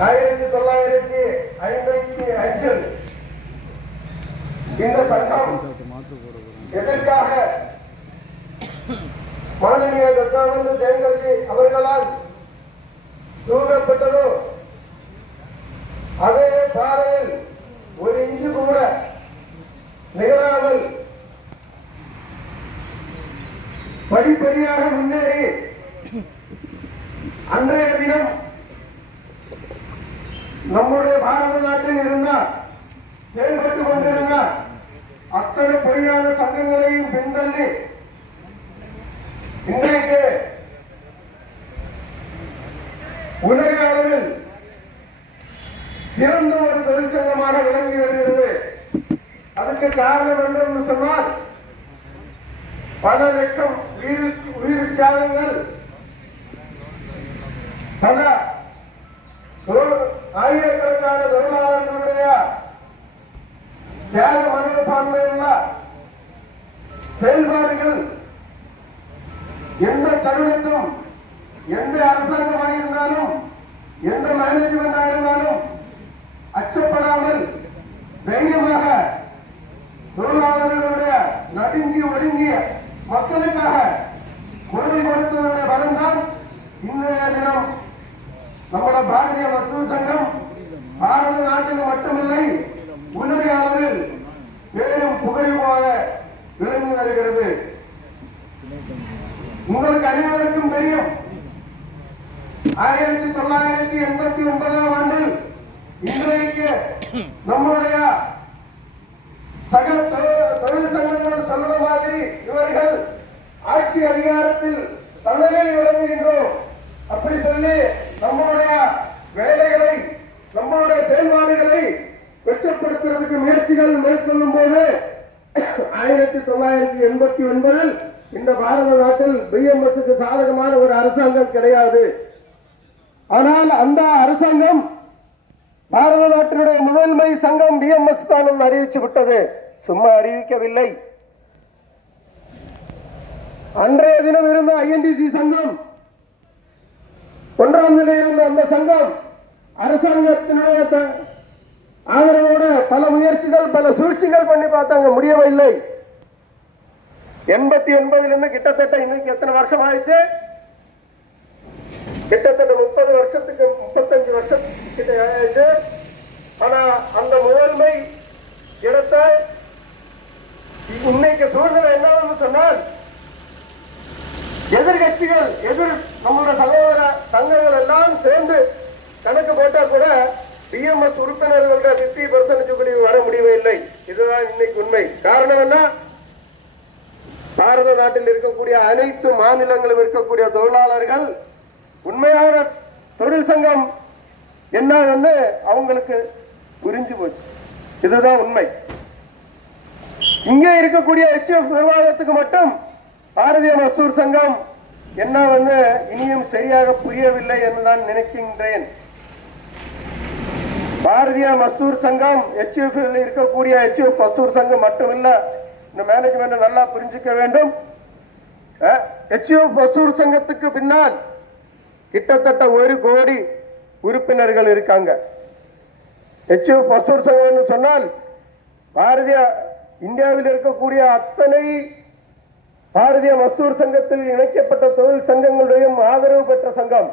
ஆயிரத்தி தொள்ளாயிரத்தி ஐம்பத்தி அஞ்சில் இந்த சட்டம் எதற்காக மானனீய தத்தானந்த ஜெயங்கர்ஜி அவர்களால் தூங்கப்பட்டதோ அதே பாதையில் ஒரு இஞ்சு கூட நிகழாமல் படிப்படியாக முன்னேறி அன்றைய தினம் நம்முடைய பாரத நாட்டில் இருந்தால் செயல்பட்டுக் கொண்டிருந்தால் அத்தனை பொய்யான சங்கங்களையும் பின்தள்ளி இன்றைக்கு உலக அளவில் சிறந்த ஒரு தொழிற்சங்கமாக விளங்கி வருகிறது. அதுக்கு காரணம் என்னன்னு சொன்னால் பல லட்சம் உயிர் உயிர் தியாகங்கள் பல ஆயிரக்கணக்கான தொழிலாளர்களுடைய தியாக மனப்பான்மையுள்ள செயல்பாடுகள் எந்த தருணத்திலும் எந்த அரசாங்கமாக இருந்தாலும் எந்த மேனேஜ்மெண்டாக இருந்தாலும் நம்மள பாரதிய மருத்துவ சங்கம் பாரத நாட்டில் மட்டுமில்லை உலக அளவில் மேலும் புகழுமாக விளங்கி வருகிறது. உங்களுக்கு அனைவருக்கும் தெரியும் ஆயிரத்தி தொள்ளாயிரத்தி எண்பத்தி ஒன்பதாம் ஆண்டில் இன்றைக்கு நம்முடைய சக தொழில் சங்கங்கள் சொல்ற மாதிரி இவர்கள் ஆட்சி அதிகாரத்தில் தமிழில் விளங்குகின்றோம். அப்படி சொல்லி நம்மளுடைய வேலைகளை நம்மளுடைய செயல்பாடுகளை வெச்சப்படுத்துறதுக்கு முயற்சிகள் மேற்கொள்ளும் போது ஆயிரத்தி தொள்ளாயிரத்தி எண்பத்தி ஒன்பதில் இந்த பாரத நாட்டில் பிஎம்எஸ்க்கு சாதகமான ஒரு அரசாங்கம் கிடையாது. ஆனால் அந்த அரசாங்கம் பாரத நாட்டினுடைய முதன்மை சங்கம் பிஎம்எஸ் தான் அறிவிச்சு விட்டது. சும்மா அறிவிக்கவில்லை. அன்றைய தினம் இருந்த ஐஎன்டிசி சங்கம் ஒன்றாம் நிலையில் இருந்த அந்த சங்கம் அரசாங்கத்தினுடைய ஆதரவோட பல முயற்சிகள் பல சூழ்ச்சிகள் பண்ணி பார்த்தாங்க முடியவில்லை. எண்பத்தி ஒன்பதுல இருந்து கிட்டத்தட்ட இன்னைக்கு எத்தனை வருஷம் ஆயிடுச்சு? கிட்டத்தட்ட முப்பது வருஷத்துக்கு முப்பத்தஞ்சு வருஷத்துக்கு கிட்ட ஆயிடுச்சு. ஆனா அந்த முதன்மை இடத்தை இன்னைக்கு சூழ்நிலை என்னவென்று சொன்னால் எதிர்கட்சிகள் எதிர் நம்முடைய சகோதர சங்கங்கள் எல்லாம் சேர்ந்து கணக்கு போட்டா கூட பிஎம்எஸ் உறுப்பினர்களோட பிப்டி பர்சன்டேஜ் கூட வர முடியவில்லை இதுதான் இன்னைக்கு உண்மை. காரணம் என்ன? பாரத நாட்டில் இருக்கக்கூடிய அனைத்து மாநிலங்களும் இருக்கக்கூடிய தொழிலாளர்கள் உண்மையான தொழில் சங்கம் என்னன்னு அவங்களுக்கு புரிஞ்சு போச்சு. இதுதான் உண்மை. இங்கே இருக்கக்கூடிய எச்எஃப் நிர்வாகத்துக்கு மட்டும் பாரதிய மசூர் சங்கம் என்ன வந்து இனியும் சரியாக புரியவில்லை என்று நான் நினைக்கின்றேன். பாரதிய மசூர் சங்கம் எச்எஃப் இருக்கக்கூடிய எச்எஃப் மசூர் சங்கம் மட்டுமில்ல இந்த மேனேஜ்மெண்ட் நல்லா புரிஞ்சுக்க வேண்டும். எச்எஃப் மசூர் சங்கத்துக்கு பின்னால் கிட்டத்தட்ட ஒரு கோடி உறுப்பினர்கள் இருக்காங்க. எச்எஃப் மசூர் சங்கம்னு சொன்னால் பாரதிய இந்தியாவில் இருக்கக்கூடிய அத்தனை பாரதிய மசூர் சங்கத்தில் இணைக்கப்பட்ட தொழில் சங்கங்களுடைய ஆதரவு பெற்ற சங்கம்.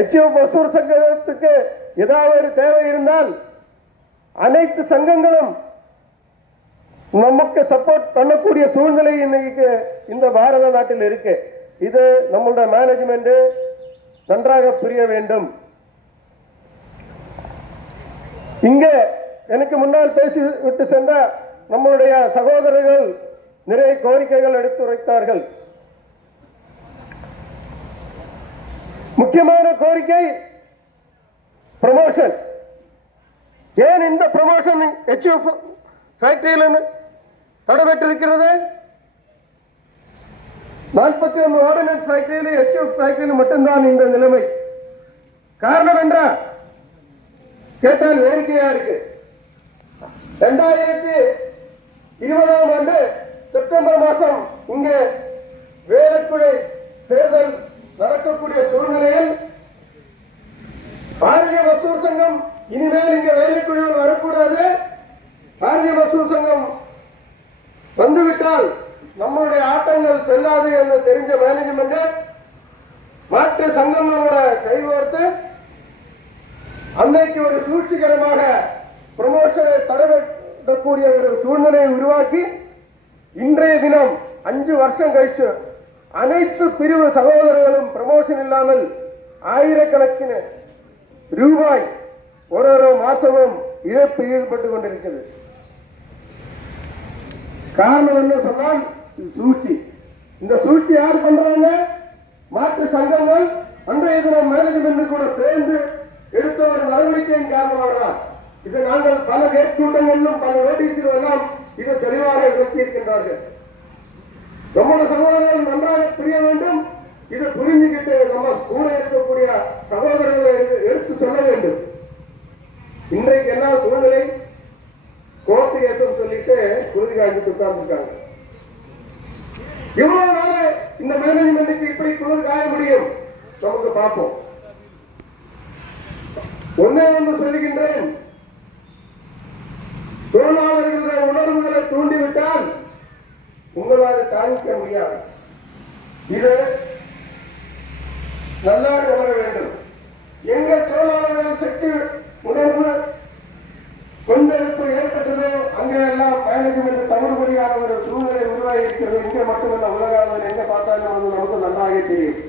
எச்எஃப் மசூர் சங்கத்துக்கு ஏதாவது ஒரு தேவை இருந்தால் அனைத்து சங்கங்களும் நமக்கு சப்போர்ட் பண்ணக்கூடிய சூழ்நிலை இன்னைக்கு இந்த பாரத நாட்டில் இருக்கு. இது நம்மளோட மேனேஜ்மெண்ட் நன்றாக புரிய வேண்டும். இங்கே எனக்கு முன்னால் பேசி விட்டு சென்ற நம்மளுடைய சகோதரர்கள் நிறைய கோரிக்கைகள் எடுத்துரைத்தார்கள். முக்கியமான கோரிக்கை ப்ரமோஷன் ஏன் இந்த ப்ரமோஷன் ஹெச்எஃப் ஃபேக்டரியில் தடைபெற்றிருக்கிறது? நாற்பத்தி ஒன்று ஆர்டினன்ஸ் ஃபேக்டரியில் ஹெச்எஃப் ஃபேக்டரியில் மட்டும்தான் இந்த நிலைமை. காரணம் என்றால் கேட்டால் வேடிக்கையா இருக்கு. ரெண்டாயிரத்தி இருபதாம் ஆண்டு செப்டம்பர் மாதம் இங்கே வேலக்குழை தேர்தல் நடக்கக்கூடிய சூழ்நிலையில் பாரதிய சங்கம் இனிமேல் இங்கே வேலைக்குழுவில் வரக்கூடாது. பாரதிய மசூர் சங்கம் வந்துவிட்டால் நம்மளுடைய ஆட்டங்கள் செல்லாது என்று தெரிஞ்ச மேனேஜ்மெண்ட் மாற்று சங்கங்களோட கைகோர்த்து அன்னைக்கு ஒரு சூழ்ச்சிகரமாக ப்ரமோஷனை தடவிடக்கூடிய ஒரு சூழ்நிலையை உருவாக்கி இன்றைய தினம் அஞ்சு வருஷம் கழிச்சு அனைத்து பிரிவு சகோதரர்களும் ப்ரமோஷன் இல்லாமல் ஆயிரக்கணக்கின ரூபாய் ஒரு ஒரு மாசமும் இழப்பு ஈடுபட்டு கொண்டிருக்கிறது. காரணம் என்ன சொன்னால் சூழ்ச்சி. இந்த சூழ்ச்சி யார் பண்றாங்க? மாற்று சங்கங்கள் அன்றைய தினம் மேனேஜ்மெண்ட் கூட சேர்ந்து எடுத்த ஒரு நடவடிக்கையின் காரணமாக தான் இது நாங்கள் பல கேட் கூட்டங்களிலும் பல நோட்டீஸில் எல்லாம் இது தெளிவாக விளக்கியிருக்கின்றார்கள் நம்முடைய சகோதரர்கள் நன்றாக புரிய வேண்டும். இது புரிஞ்சுக்கிட்டு நம்ம கூட இருக்கக்கூடிய சகோதரர்களை எடுத்து- சொல்ல வேண்டும். இன்றைக்கு என்ன சூழ்நிலை? கோர்ட்டு கேசம் சொல்லிட்டு குருதி காய்ச்சி உட்கார்ந்துருக்காங்க. இவ்வளவு நாள இந்த மேனேஜ்மெண்ட்டுக்கு இப்படி குளிர் காய முடியும்? நமக்கு பார்ப்போம். ஒன்னே ஒன்று சொல்லுகின்றேன். தொழிலாளர்களுடைய உணர்வுகளை தூண்டிவிட்டால் உங்களால் தாங்கிக்க முடியாது. இது நல்லா உணர வேண்டும். எங்க தொழிலாளர்கள் சக்தி உணர்வு கொந்தளிப்பு ஏற்பட்டதோ அங்கெல்லாம் மேனேஜ்மெண்ட் தவறுபடியான ஒரு சூழ்நிலை உருவாகி இருக்கிறது. இங்கே மட்டுமல்ல உலக அளவில் எங்க பார்த்தாலும் நமக்கு நன்றாக தெரியும்.